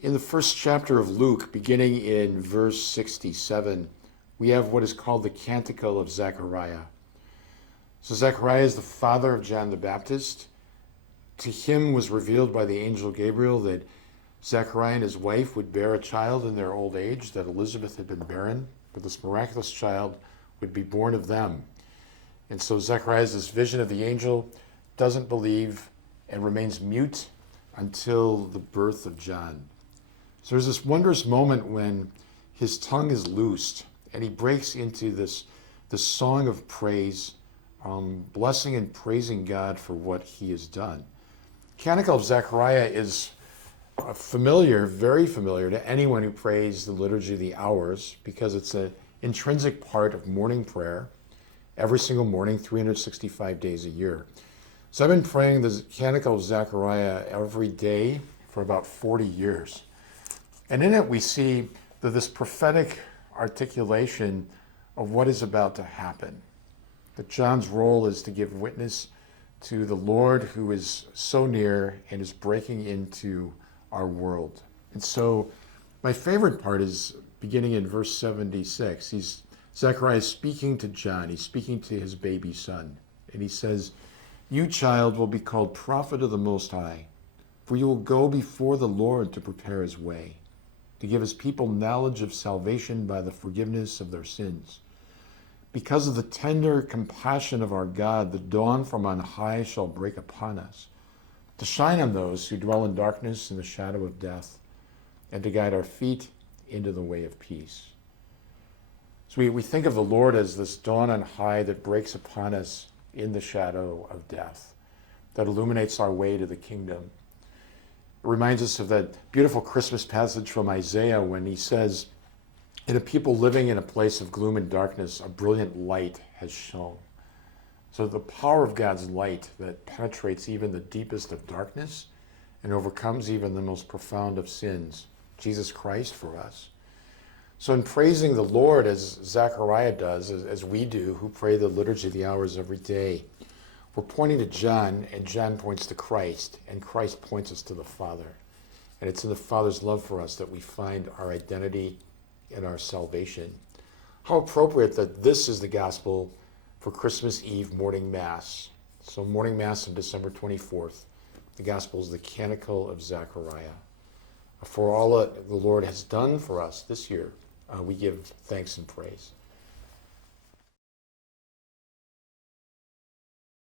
In the first chapter of Luke, beginning in verse 67, we have what is called the Canticle of Zachariah. So Zachariah is the father of John the Baptist. To him was revealed by the angel Gabriel that Zachariah and his wife would bear a child in their old age, that Elizabeth had been barren, but this miraculous child would be born of them. And so Zachariah has this vision of the angel, doesn't believe, and remains mute until the birth of John. So there's this wondrous moment when his tongue is loosed and he breaks into this song of praise, blessing and praising God for what he has done. Canticle of Zachariah is familiar, very familiar to anyone who prays the Liturgy of the Hours, because it's an intrinsic part of morning prayer every single morning, 365 days a year. So I've been praying the Canticle of Zachariah every day for about 40 years. And in it we see that this prophetic articulation of what is about to happen. That John's role is to give witness to the Lord who is so near and is breaking into our world. And so my favorite part is beginning in verse 76. Zachariah is speaking to John. He's speaking to his baby son. And he says, "You, child, will be called prophet of the Most High, for you will go before the Lord to prepare his way, to give his people knowledge of salvation by the forgiveness of their sins. Because of the tender compassion of our God, the dawn from on high shall break upon us, to shine on those who dwell in darkness and the shadow of death, and to guide our feet into the way of peace." So we think of the Lord as this dawn on high that breaks upon us in the shadow of death, that illuminates our way to the kingdom. It reminds us of that beautiful Christmas passage from Isaiah when he says, "In a people living in a place of gloom and darkness, a brilliant light has shone." So the power of God's light that penetrates even the deepest of darkness and overcomes even the most profound of sins, Jesus Christ for us. So in praising the Lord, as Zachariah does, as we do, who pray the Liturgy of the Hours every day, we're pointing to John, and John points to Christ, and Christ points us to the Father. And it's in the Father's love for us that we find our identity and our salvation. How appropriate that this is the gospel for Christmas Eve morning Mass. So morning Mass on December 24th, the gospel is the Canticle of Zachariah. For all that the Lord has done for us this year, we give thanks and praise.